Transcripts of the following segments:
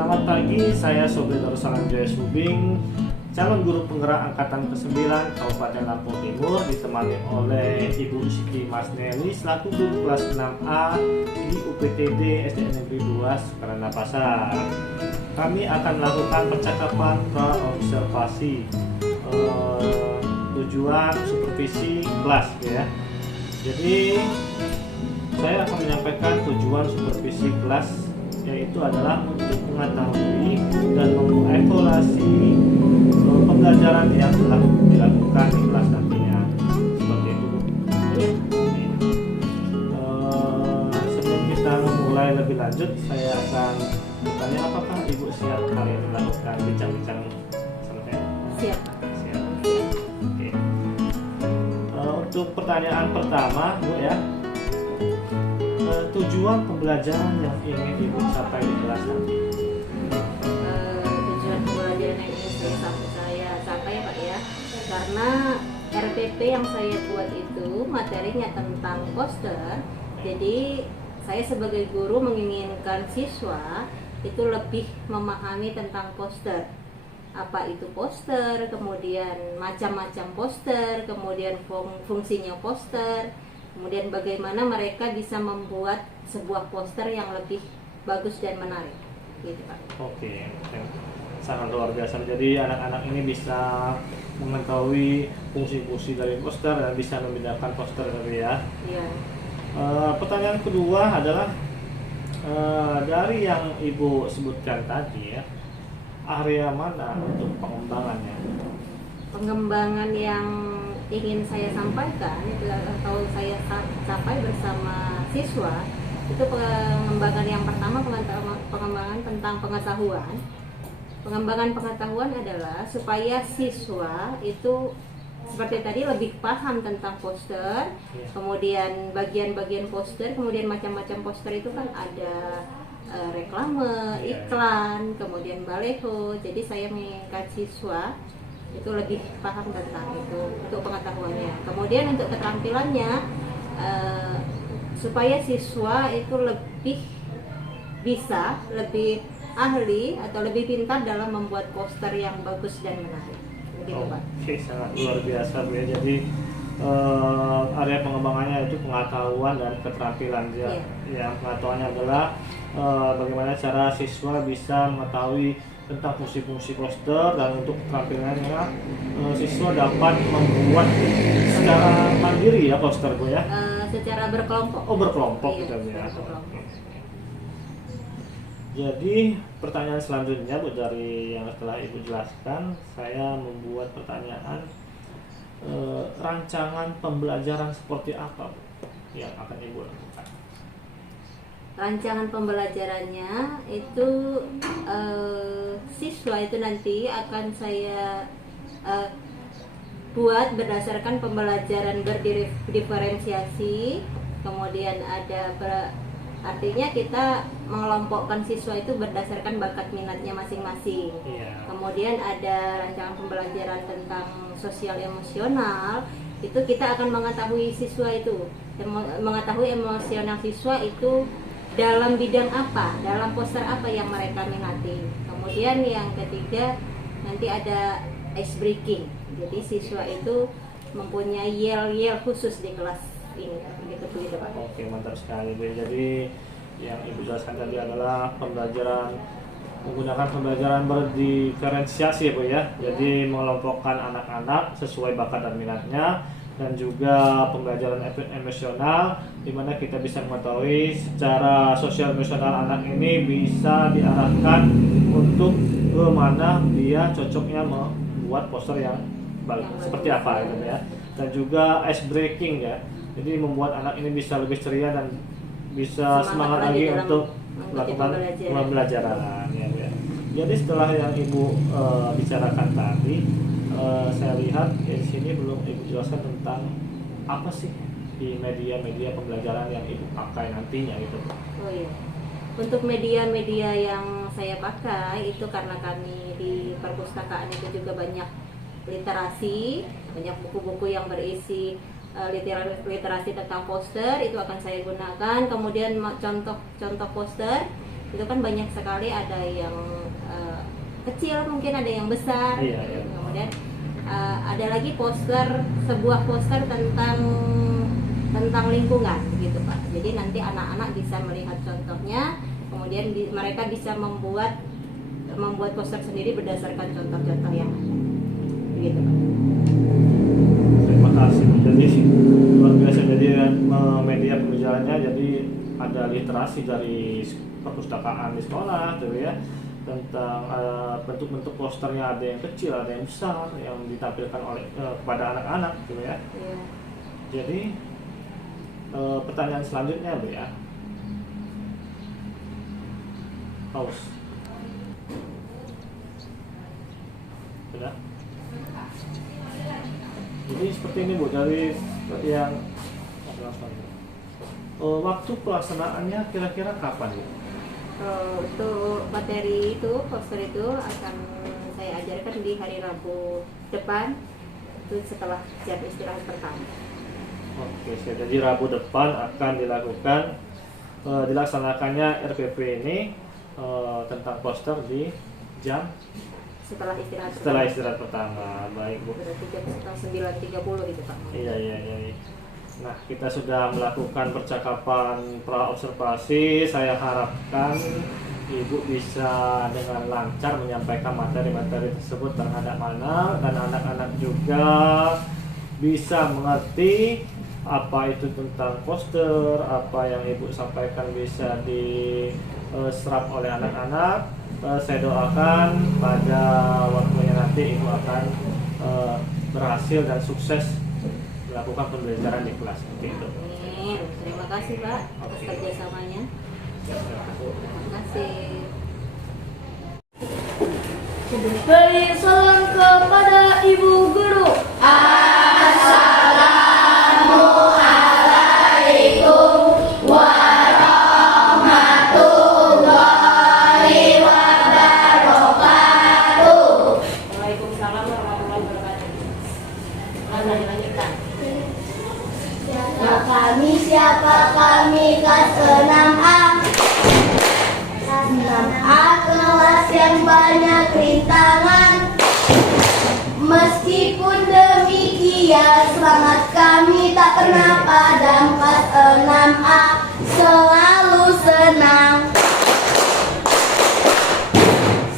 Selamat pagi, saya Sobri Darussalam Jaya Subing, calon guru penggerak angkatan ke-9 Kabupaten Lampung Timur, ditemani oleh Ibu Siti Masneli selaku guru kelas 6A di UPTD SDN Negeri 2 Sukarana Pasar. Kami akan melakukan percakapan pra-observasi tujuan supervisi kelas ya. Jadi saya akan menyampaikan tujuan supervisi kelas, yaitu adalah untuk mengetahui dan mengevaluasi pembelajaran yang telah dilakukan di kelas nantinya. Seperti itu. Sebelum kita memulai lebih lanjut, saya akan bertanya, apakah Ibu siap kali ini melakukan bincang-bincang sama saya? Siap. Siap. Oke. Untuk pertanyaan pertama, Bu ya. Tujuan pembelajaran yang ingin Ibu capai di kelas nanti? Tujuan pembelajaran yang ingin saya capai ya Pak ya, karena RPP yang saya buat itu materinya tentang poster. Jadi saya sebagai guru menginginkan siswa itu lebih memahami tentang poster. Apa itu poster, kemudian macam-macam poster, kemudian fungsinya poster, kemudian bagaimana mereka bisa membuat sebuah poster yang lebih bagus dan menarik, gitu Pak. Oke, sangat luar biasa. Jadi anak-anak ini bisa mengetahui fungsi-fungsi dari poster dan bisa membedakan poster tadi ya. Iya. Pertanyaan kedua adalah dari yang Ibu sebutkan tadi ya, area mana untuk pengembangannya? Pengembangan yang ingin saya sampaikan itu atau saya capai bersama siswa itu pengembangan yang pertama, pengembangan tentang pengetahuan. Pengembangan pengetahuan adalah supaya siswa itu seperti tadi lebih paham tentang poster, kemudian bagian-bagian poster, kemudian macam-macam poster itu kan ada reklame, iklan, kemudian baleho. Jadi saya menginginkan siswa itu lebih paham tentang itu untuk pengetahuannya. Kemudian untuk keterampilannya supaya siswa itu lebih bisa, lebih ahli atau lebih pintar dalam membuat poster yang bagus dan menarik. Begitu Pak. Oke, sangat luar biasa Bu ya. Jadi area pengembangannya itu pengetahuan dan keterampilan ya. Yang pengetahuannya adalah bagaimana cara siswa bisa mengetahui tentang fungsi-fungsi poster, dan untuk keterampilannya siswa dapat membuat secara mandiri ya poster Bu ya. Secara berkelompok. Oh, berkelompok Iya, gitu ya. berkelompok. Jadi pertanyaan selanjutnya Bu, dari yang setelah Ibu jelaskan, saya membuat pertanyaan rancangan pembelajaran seperti apa Bu yang akan Ibu lakukan? Rancangan pembelajarannya itu siswa itu nanti akan saya buat berdasarkan pembelajaran berdiferensiasi, kemudian ada artinya kita mengelompokkan siswa itu berdasarkan bakat minatnya masing-masing. Kemudian ada rancangan pembelajaran tentang sosial emosional, itu kita akan mengetahui siswa itu, mengetahui emosional siswa itu dalam bidang apa, dalam poster apa yang mereka minati. Kemudian yang ketiga nanti ada ice breaking. Jadi siswa itu mempunyai yel-yel khusus di kelas ini, begitu Pak. Oke, mantap sekali Bu. Jadi yang Ibu jelaskan tadi adalah menggunakan pembelajaran berdiferensiasi Bu ya. Jadi mengelompokkan anak-anak sesuai bakat dan minatnya, dan juga pembelajaran emosional, di mana kita bisa mengetahui secara sosial emosional anak ini bisa diarahkan untuk ke mana dia cocoknya membuat poster yang seperti apa gitu ya. Dan juga ice breaking ya. Jadi membuat anak ini bisa lebih ceria dan bisa semangat lagi untuk melakukan pembelajaran ya. Jadi setelah yang Ibu bicarakan tadi, saya lihat di sini belum Ibu jelaskan tentang apa sih di media-media pembelajaran yang Ibu pakai nantinya gitu. Oh iya. Untuk media-media yang saya pakai itu karena kami di perpustakaan itu juga banyak literasi, banyak buku-buku yang berisi literasi tentang poster, itu akan saya gunakan. Kemudian contoh poster itu kan banyak sekali, ada yang kecil, mungkin ada yang besar. Iya, iya. Kemudian ada lagi sebuah poster tentang lingkungan gitu Pak. Jadi nanti anak-anak bisa melihat contohnya, kemudian mereka bisa membuat poster sendiri berdasarkan contoh-contoh yang ada. Begitu Pak. Terima kasih. Jadi luar biasa, jadi media pembelajarannya jadi ada literasi dari perpustakaan di sekolah tuh ya, tentang bentuk-bentuk posternya, ada yang kecil, ada yang besar, yang ditampilkan oleh kepada anak-anak gitu ya. Iya. Jadi pertanyaan selanjutnya Bu ya. Pause. Sudah. Jadi seperti ini Bu, dari yang waktu pelaksanaannya kira-kira kapan Bu? Untuk materi itu, poster itu akan saya ajarkan di hari Rabu depan, itu setelah jam istirahat pertama. Oke, jadi Rabu depan akan dilaksanakannya RPP ini tentang poster di jam Setelah istirahat pertama. Baik Bu. Berarti jam sekitar 9.30 itu Pak. Iya. Nah, kita sudah melakukan percakapan pra-observasi. Saya harapkan Ibu bisa dengan lancar menyampaikan materi-materi tersebut terhadap anak, dan anak-anak juga bisa mengerti apa itu tentang poster, apa yang Ibu sampaikan bisa diserap oleh anak-anak. Saya doakan pada waktunya nanti Ibu akan berhasil dan sukses melakukan pembelajaran di kelas. Oke, itu. Amin. Terima kasih Pak atas kerjasamanya. Terima kasih. Beri salam kepada Ibu Guru. Assalamualaikum warahmatullahi wabarakatuh. Waalaikumsalam warahmatullahi wabarakatuh. Lanjutkan. Siapa kami kelas 6A. 6A kelas yang banyak rintangan. Meskipun demikian semangat kami tak pernah padam. Kelas 6A selalu senang.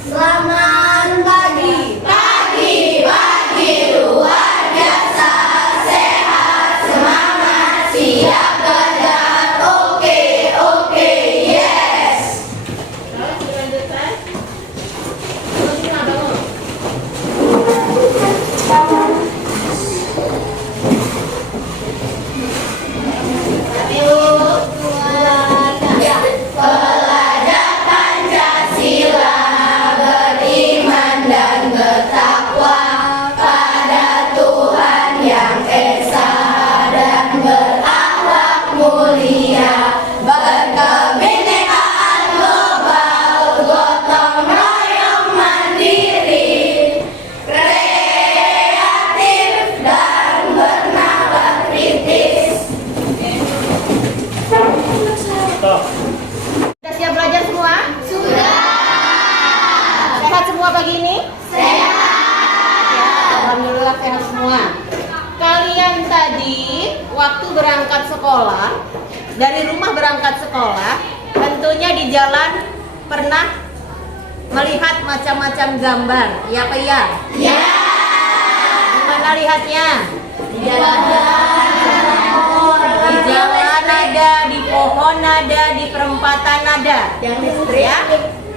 Selamat pagi. Pagi luar biasa, sehat, semangat, siap belajar. Oke, yes. Lanjutkan. Pelajar Pancasila, beriman dan bertakwa pada Tuhan yang esa dan berakhlak mulia, berkebinekaan global, gotong royong mandiri, kreatif dan bernalar kritis. Stop. Sudah siap belajar semua? Sudah. Sehat semua pagi ini? Sehat. Ya, alhamdulillah sehat semua. Kalian tadi waktu berangkat sekolah, dari rumah berangkat sekolah, tentunya di jalan pernah melihat macam-macam gambar, ya Pak ya? Ya. Mana lihatnya? Di jalan. Di jalan ada, di pohon ada, di perempatan ada. Yang listrik. Ya,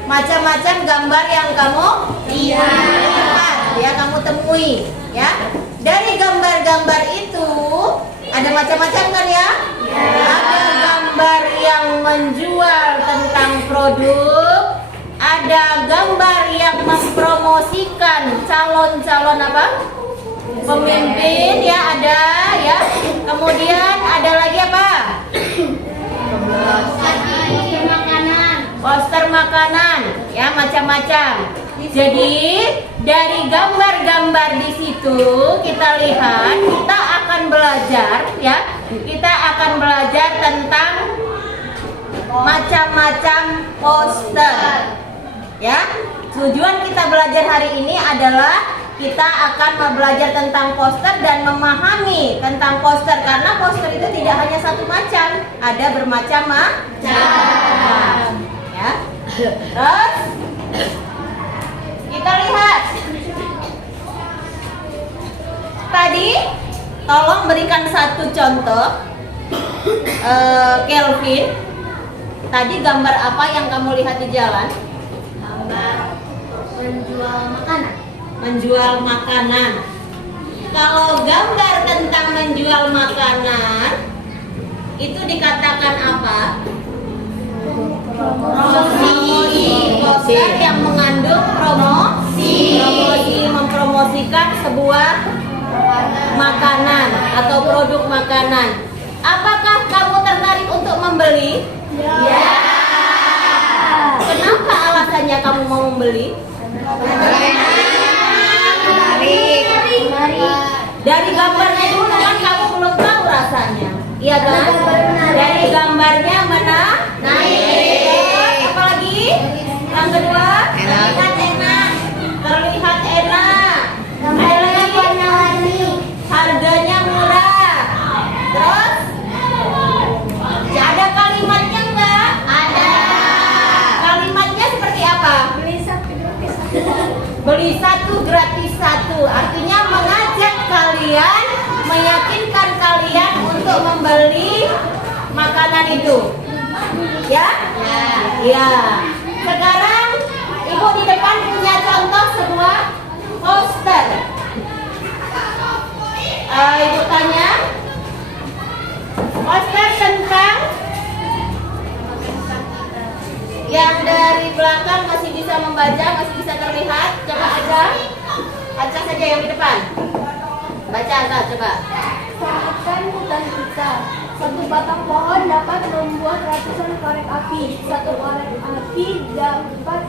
macam-macam gambar yang kamu lihat, ya kamu temui, ya. Dari gambar-gambar itu ada macam-macam kan ya? Ada gambar yang menjual tentang produk, ada gambar yang mempromosikan calon-calon apa? Pemimpin ya ada ya. Kemudian ada lagi apa? Poster makanan ya, macam-macam. Jadi dari gambar-gambar di situ kita lihat, kita akan belajar ya. Kita akan belajar tentang macam-macam poster. Ya, tujuan kita belajar hari ini adalah kita akan belajar tentang poster dan memahami tentang poster, karena poster itu tidak hanya satu macam, ada bermacam-macam. Ya. Terus kita lihat. Tadi tolong berikan satu contoh. Kelvin, tadi gambar apa yang kamu lihat di jalan? Gambar menjual makanan. Menjual makanan. Kalau gambar tentang menjual makanan itu dikatakan apa? Promosi. Poster yang mengandung promosi. Mempromosikan sebuah makanan atau produk makanan. Apakah kamu tertarik untuk membeli? Ya. Kenapa alasannya kamu mau membeli? Menarik. Dari gambarnya dulu kan kamu belum tahu rasanya, iya kan? Dari gambarnya menarik. Apa lagi? Yang kedua, terlihat enak. Terlihat enak. Harganya murah. Terus ada kalimatnya enggak? Ada. Kalimatnya seperti apa? Beli satu gratis satu, artinya mengajak kalian, meyakinkan kalian untuk membeli makanan itu. Ya? Ya. Sekarang ibu di depan punya contoh sebuah poster. Ibu tanya, poster tentang yang dari belakang masih bisa membaca, masih bisa terlihat. Coba Aca saja yang di depan. Baca Aca, coba. Saatkan hutan kita. Satu batang pohon dapat membuat ratusan korek api. Satu korek api dapat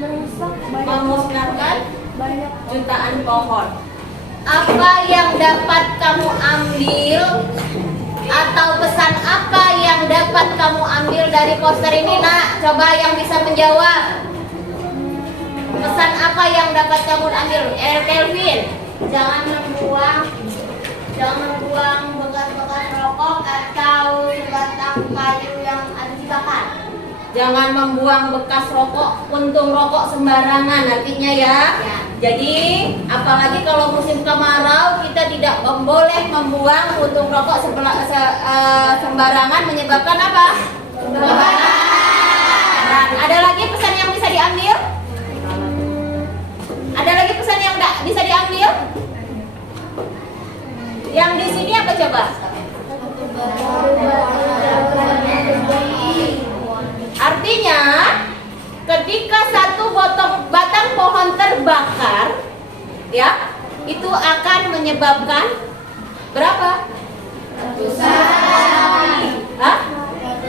merusak Memusnahkan banyak jutaan pohon. Apa yang dapat kamu ambil atau pesan apa yang dapat kamu ambil dari poster ini, Nak? Coba yang bisa menjawab. Pesan apa yang dapat kamu ambil? Kelvin. Jangan membuang bekas-bekas rokok atau sebatang kayu yang ada dibakar. Jangan membuang bekas rokok, puntung rokok sembarangan, artinya ya. Jadi, apalagi kalau musim kemarau, kita tidak boleh membuang puntung rokok sembarangan, menyebabkan apa? Kebakaran. Ada lagi pesan yang bisa diambil? Ada lagi pesan yang bisa diambil? Yang di sini apa coba? Artinya, ketika satu batang pohon terbakar, ya, itu akan menyebabkan berapa?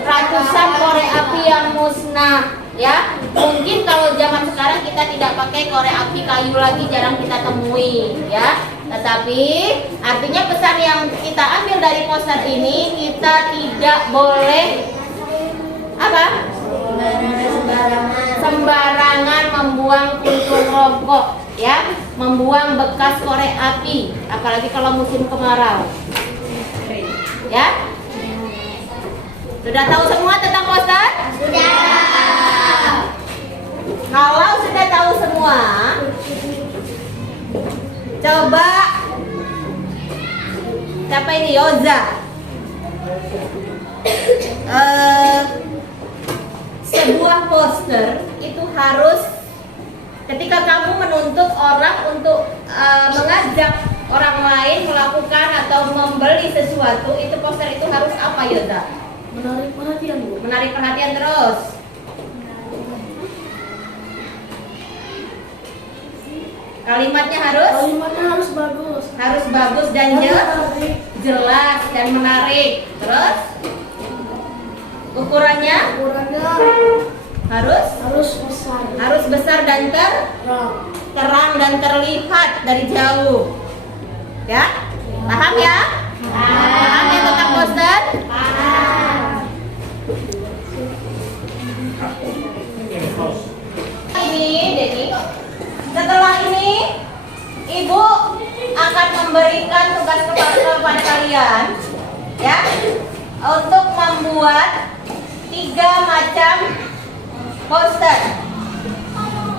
Ratusan korek api yang musnah, ya. Mungkin kalau zaman sekarang kita tidak pakai korek api kayu lagi, jarang kita temui, ya. Tetapi artinya pesan yang kita ambil dari poster ini, kita tidak boleh apa? Sembarangan membuang puntung rokok, ya, membuang bekas korek api, apalagi kalau musim kemarau, ya. Sudah tahu semua tentang poster? Sudah. Kalau sudah tahu semua, coba siapa ini? Yoza. Sebuah poster itu harus, ketika kamu menuntut orang untuk mengajak orang lain melakukan atau membeli sesuatu, itu poster itu harus apa, Yoza? menarik perhatian, Bu. Menarik perhatian terus. Kalimatnya harus bagus dan jelas dan menarik. Terus ukurannya harus besar dan terang dan terlihat dari jauh. Ya? Paham ya? Paham ya tentang poster? Paham. membuat 3 macam poster.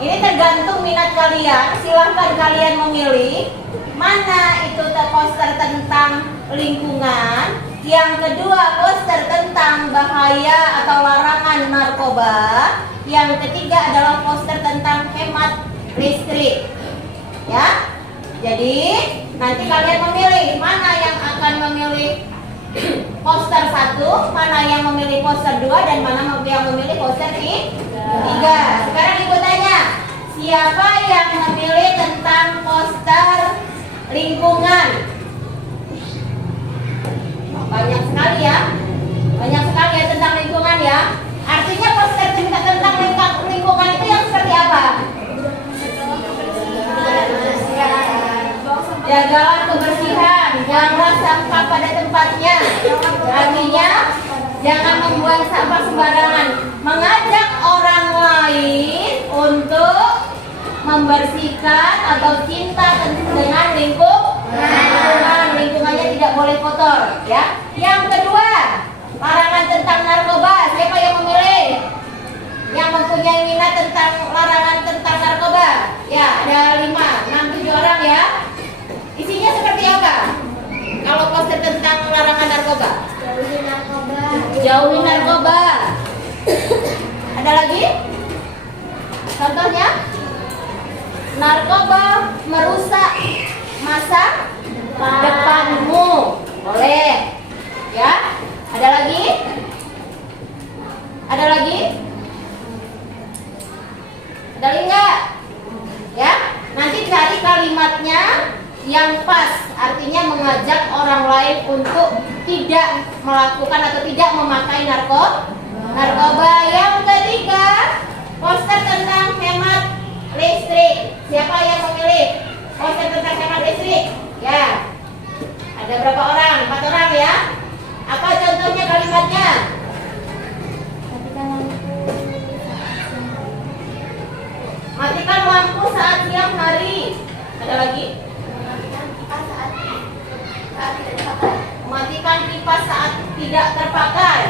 Ini tergantung minat kalian. Silahkan kalian memilih mana itu poster tentang lingkungan. Yang kedua, poster tentang bahaya atau larangan narkoba. Yang ketiga adalah poster tentang hemat listrik. Ya. Jadi, nanti kalian memilih mana yang akan memilih poster 1, mana yang memilih poster 2, dan mana yang memilih poster 3. Sekarang ibu tanya, siapa yang memilih tentang poster lingkungan? Banyak sekali ya. Banyak sekali ya tentang lingkungan ya. Artinya poster tentang lingkungan itu yang seperti apa? Jagalah kebersihan, buanglah sampah pada tempatnya. Artinya jangan membuang sampah sembarangan. Mengajak orang lain untuk membersihkan atau cinta dengan lingkungannya tidak boleh kotor. Ya. Yang kedua, larangan tentang narkoba. Siapa yang memilih? Yang mempunyai minat tentang larangan tentang narkoba? Ya, ada 5, 6, 7 orang ya. Isinya seperti apa? Kalau poster tentang larangan narkoba? Jauhi narkoba. Jauhi narkoba. Ada lagi? Contohnya? Narkoba merusak masa depanmu. Boleh. Ya? Ada lagi? Ada lagi? Ada lagi enggak? Ya? Nanti cari kalimatnya yang pas, artinya mengajak orang lain untuk tidak melakukan atau tidak memakai narkoba. Yang ketiga, poster tentang hemat listrik. Siapa yang memilih poster tentang hemat listrik? Ya. Ada berapa orang? 4 orang ya. Apa contohnya kalimatnya? Matikan lampu saat siang hari. Ada lagi? Matikan kipas saat tidak terpakai.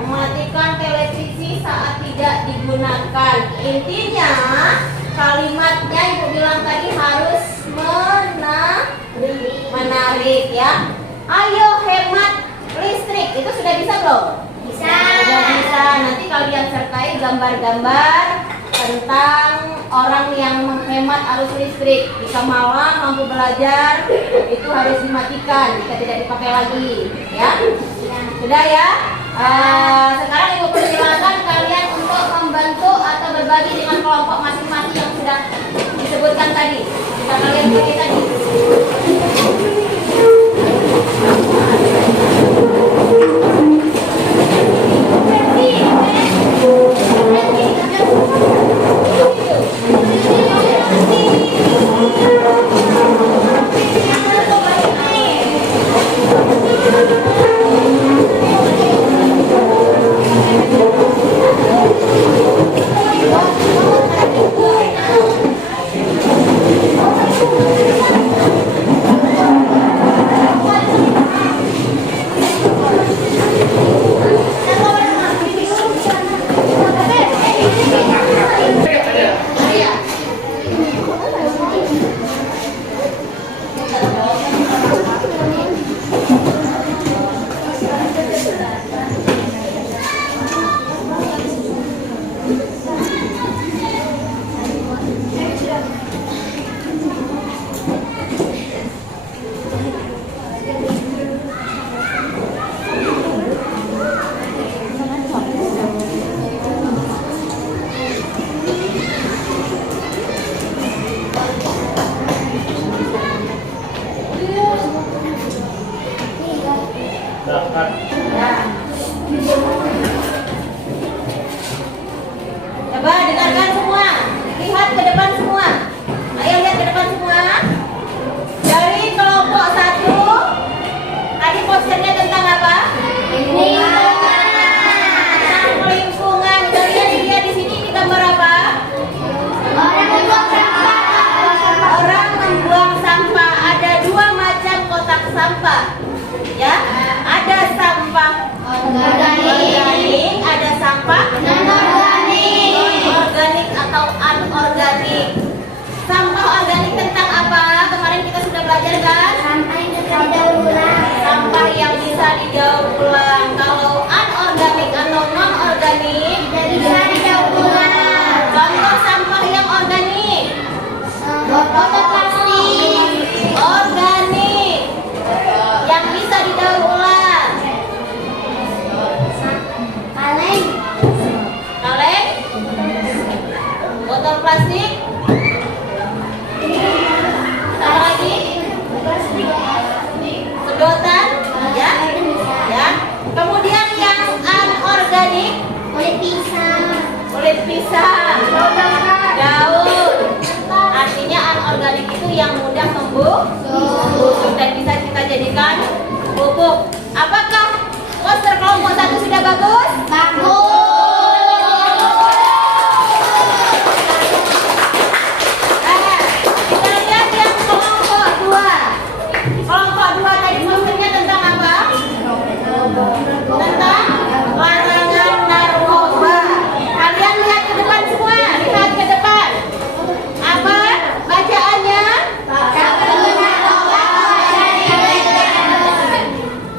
Mematikan televisi saat tidak digunakan. Intinya kalimatnya ibu bilang tadi harus menarik ya. Ayo hemat listrik. Itu sudah bisa belum? Bisa. Sudah bisa. Nanti kalian sertai gambar-gambar tentang orang yang menghemat arus listrik. Jika malam lampu belajar itu harus dimatikan jika tidak dipakai lagi, ya. Sudah ya. Sekarang ibu persilakan kalian untuk membantu atau berbagi dengan kelompok masing-masing yang sudah disebutkan tadi. Jika kalian pilih tadi. Coba dengarkan semua. Lihat ke depan semua. Ayo lihat ke depan semua. Dari kelompok 1, tadi posternya tentang apa? Tentang lingkungan. Kalian lihat di sini ini gambar apa? Orang membuang sampah. Ada 2 macam kotak sampah. Ya, sampah organik, ada sampah organik atau anorganik. Sampah organik tentang apa? Kemarin kita sudah belajar kan? Sampah yang bisa didaur ulang. Kalau anorganik atau non organik bisa didaur ulang. Contoh sampah yang organik. Botol plastik organik yang bisa didaur ulang. Kaleng, botol plastik. Apa lagi? Sedotan, ya, ya. Kemudian yang anorganik, kulit pisang, daun. Artinya anorganik itu yang mudah membusuk dan bisa kita jadikan pupuk. Apakah poster kelompok 1 sudah bagus? Kita lihat yang kelompok 2. Kelompok 2 tadi posternya tentang apa? Tentang larangan narkoba. Kalian lihat ke depan semua, lihat ke depan. Apa bacaannya?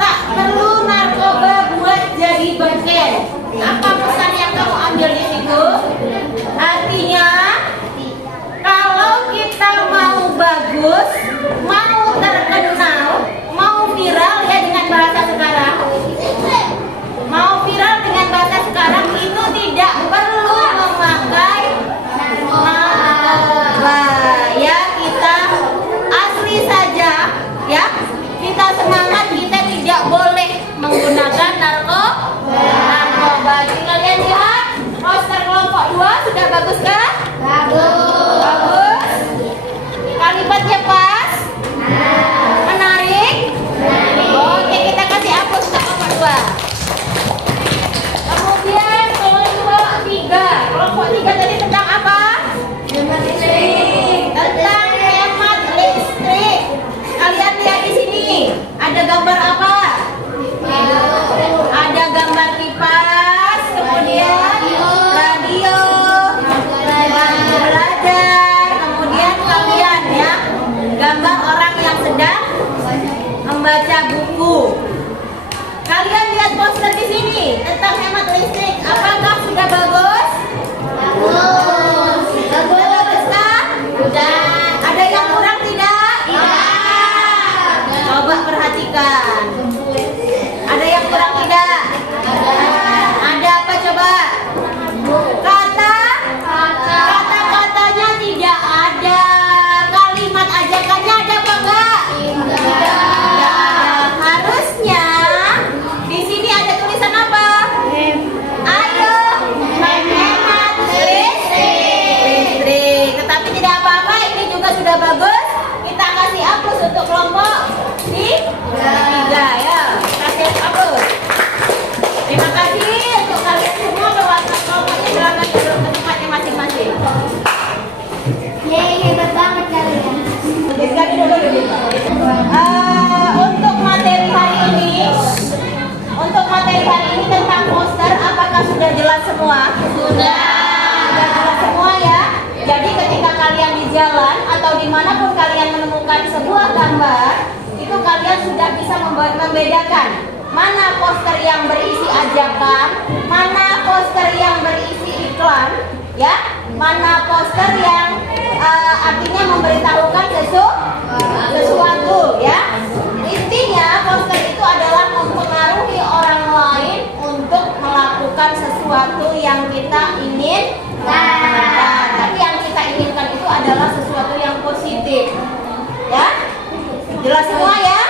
Tak perlu narkoba buat jadi beken. Apa pesan yang kamu ambil di situ? Artinya, kalau kita mau bagus, mau terkenal, mau viral ya dengan bahasa sekarang. Mau viral dengan bahasa sekarang itu tidak perlu memakai narkoba. Ya, kita asli saja, ya. Kita semangat, kita tidak boleh menggunakan narkoba. Jadi kalian lihat poster kelompok 2 sudah bagus kan? Bagus. Kalimatnya pas? Menarik? Oke, kita kasih hapus untuk kelompok 2. Kemudian kelompok 3. Kelompok 3 tadi tentang apa? Tentang hemat listrik. Kalian lihat di sini. Ada gambar apa? Ada gambar kipas, kemudian radio, belajar, kemudian kalian ya, gambar orang yang sedang membaca buku. Kalian lihat poster di sini tentang hemat listrik. Apakah sudah bagus? Sudah bagus kan? Sudah. Ada yang kurang tidak? Coba perhatikan. Ada yang kurang tidak? Ada apa coba? Kata-katanya tidak ada. Kalimat ajakannya ada apa enggak? Tidak ada. Harusnya di sini ada tulisan apa? Ayo menghemat listrik. Tetapi tidak apa-apa, ini juga sudah bagus. Kita kasih hapus untuk kelompok 3 ya. Kasih hapus. Terima kasih untuk kalian semua bahwa kelompoknya silakan duduk ke tempatnya masing-masing. Hebat banget kalian. Sekali dulu. Untuk materi hari ini tentang poster, apakah sudah jelas semua? Sudah jelas semua ya. Jadi ketika kalian di jalan atau dimanapun kalian menemukan sebuah gambar, itu kalian sudah bisa membedakan mana poster yang berisi ajakan, mana poster yang berisi iklan, ya, mana poster yang artinya memberitahukan sesuatu, ya. Intinya poster itu adalah mempengaruhi orang lain untuk melakukan sesuatu yang kita inginkan. Tapi yang kita inginkan itu adalah sesuatu yang positif, ya. Jelas semua ya?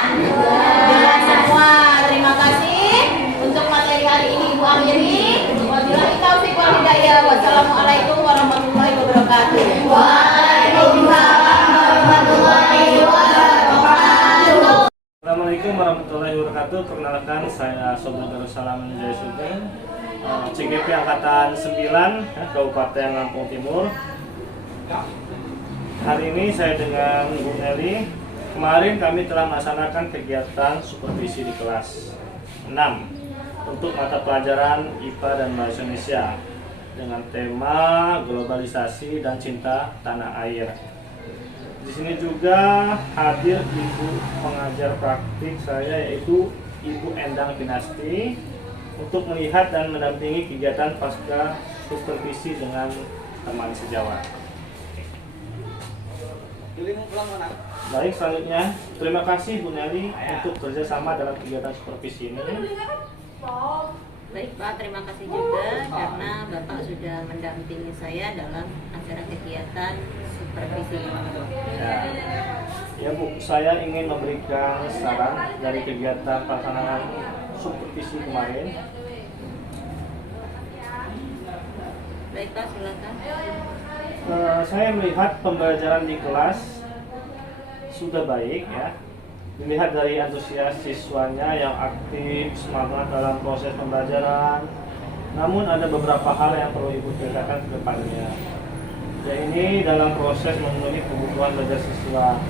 Jelas semua. Terima kasih untuk materi hari ini Ibu akhiri. Wabillahi taufiq wal hidayah. Wassalamualaikum warahmatullahi wabarakatuh. Waalaikumsalam warahmatullahi wabarakatuh. Assalamualaikum warahmatullahi wabarakatuh. Perkenalkan, saya Sobri Darussalam Jaya Sugeng, CGP Angkatan 9, Kabupaten Lampung Timur. Hari ini saya dengan Bu Nelly Kemarin kami telah melaksanakan kegiatan supervisi di kelas 6 untuk mata pelajaran IPA dan Bahasa Indonesia dengan tema globalisasi dan cinta tanah air. Di sini juga hadir ibu pengajar praktik saya, yaitu Ibu Endang Pinasti, untuk melihat dan mendampingi kegiatan pasca supervisi dengan teman sejawat. Baik, selanjutnya terima kasih Bu Nelly untuk kerjasama dalam kegiatan supervisi ini. Baik Pak, terima kasih juga karena Bapak sudah mendampingi saya dalam acara kegiatan supervisi ini. Ya Bu, saya ingin memberikan saran dari kegiatan pelaksanaan supervisi kemarin. Baik Pak, silakan. Saya melihat pembelajaran di kelas sudah baik ya. Dilihat dari antusias siswanya yang aktif, semangat dalam proses pembelajaran. Namun ada beberapa hal yang perlu Ibu tingkatkan ke depannya. Ya, ini dalam proses memenuhi kebutuhan belajar siswa,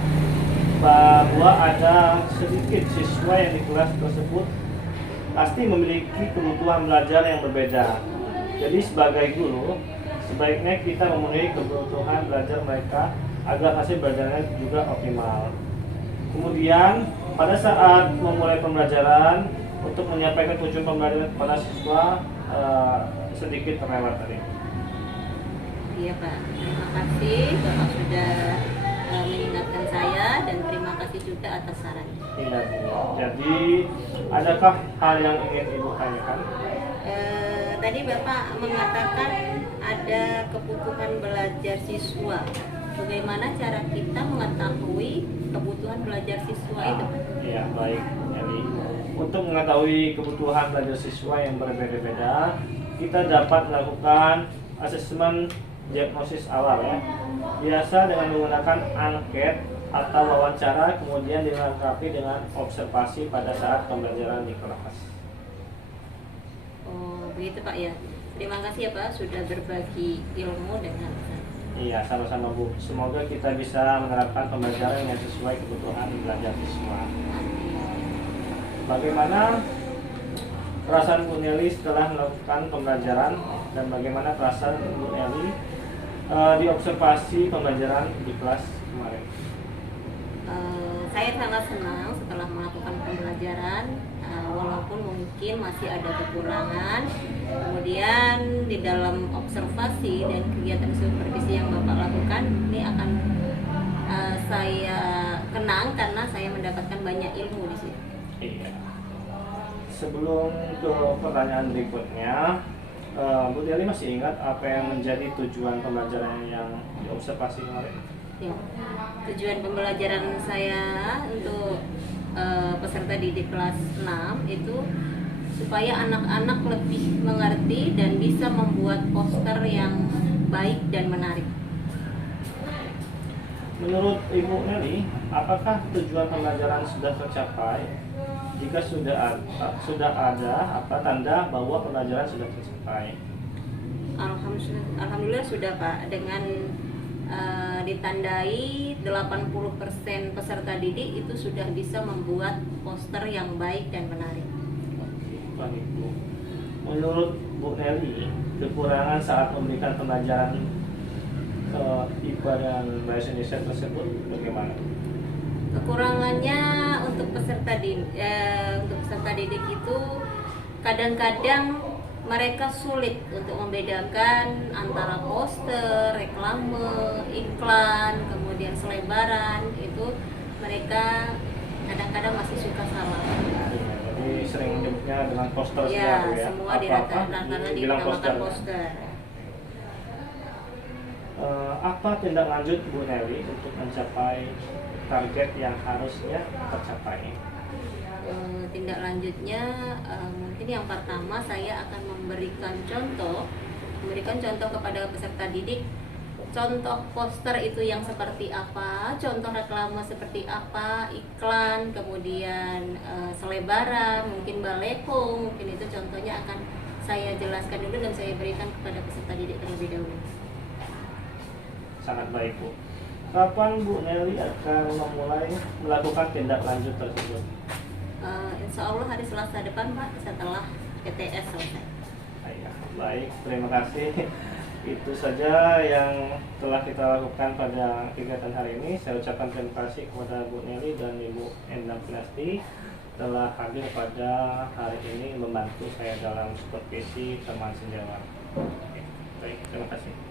bahwa ada sedikit siswa yang di kelas tersebut pasti memiliki kebutuhan belajar yang berbeda. Jadi sebagai guru, sebaiknya kita memenuhi kebutuhan belajar mereka agar hasil belajarnya juga optimal. Kemudian pada saat memulai pembelajaran, untuk menyampaikan tujuan pembelajaran kepada siswa sedikit terlewat tadi. Iya Pak, terima kasih Bapak sudah mengingatkan saya dan terima kasih juga atas sarannya. Iya, Bu. Jadi adakah hal yang ingin Ibu tanyakan? Tadi Bapak mengatakan ada kebutuhan belajar siswa. Bagaimana cara kita mengetahui kebutuhan belajar siswa itu? Iya, baik. Jadi untuk mengetahui kebutuhan belajar siswa yang berbeda-beda, kita dapat melakukan asesmen diagnosis awal ya. Biasa dengan menggunakan angket atau wawancara, kemudian dilengkapi dengan observasi pada saat pembelajaran di kelas. Oh, begitu Pak ya. Terima kasih ya Pak sudah berbagi ilmu dengan saya. Iya, sama-sama Bu. Semoga kita bisa menerapkan pembelajaran yang sesuai kebutuhan belajar siswa. Bagaimana perasaan Bu Nelly setelah melakukan pembelajaran dan bagaimana perasaan Bu Nelly di observasi pembelajaran di kelas kemarin? Saya sangat senang setelah melakukan pembelajaran, walaupun mungkin masih ada kekurangan. Kemudian di dalam observasi dan kegiatan supervisi yang Bapak lakukan ini akan saya kenang karena saya mendapatkan banyak ilmu di sini. Iya. Sebelum ke pertanyaan berikutnya, Bu Nelly masih ingat apa yang menjadi tujuan pembelajaran yang diobservasi kemarin? Ya. Tujuan pembelajaran saya untuk peserta didik kelas 6 itu supaya anak-anak lebih mengerti dan bisa membuat poster yang baik dan menarik. Menurut Ibu Nelly, apakah tujuan pembelajaran sudah tercapai? Jika sudah ada apa tanda bahwa pembelajaran sudah tercapai? Alhamdulillah sudah Pak, dengan ditandai 80% peserta didik itu sudah bisa membuat poster yang baik dan menarik. Baik, Bu. Menurut Bu Nelly, kekurangan saat memberikan pembelajaran IPA dan Bahasa Indonesia tersebut bagaimana? Kekurangannya untuk peserta didik itu kadang-kadang mereka sulit untuk membedakan antara poster, reklame, iklan, kemudian selebaran. Itu mereka kadang-kadang masih suka salah. Jadi sering menyebutnya dengan poster Ya, semua, ya. semua Apa-apa dinamakan poster. Apa tindak lanjut Bu Nelly untuk mencapai target yang harusnya tercapai? Tindak lanjutnya mungkin yang pertama saya akan memberikan contoh kepada peserta didik, contoh poster itu yang seperti apa, contoh reklame seperti apa, iklan, kemudian selebaran, mungkin baleho, mungkin itu contohnya akan saya jelaskan dulu dan saya berikan kepada peserta didik terlebih dahulu. Sangat baik, Bu. kapan Bu Nelly akan memulai melakukan tindak lanjut tersebut? Insya Allah hari Selasa depan Pak, setelah PTS selesai. Ya, baik, terima kasih. Itu saja yang telah kita lakukan pada kegiatan hari ini. Saya ucapkan terima kasih kepada Bu Nelly dan Ibu Endang Kinasti telah hadir pada hari ini membantu saya dalam supervisi teman sejawat. Oke, baik, terima kasih.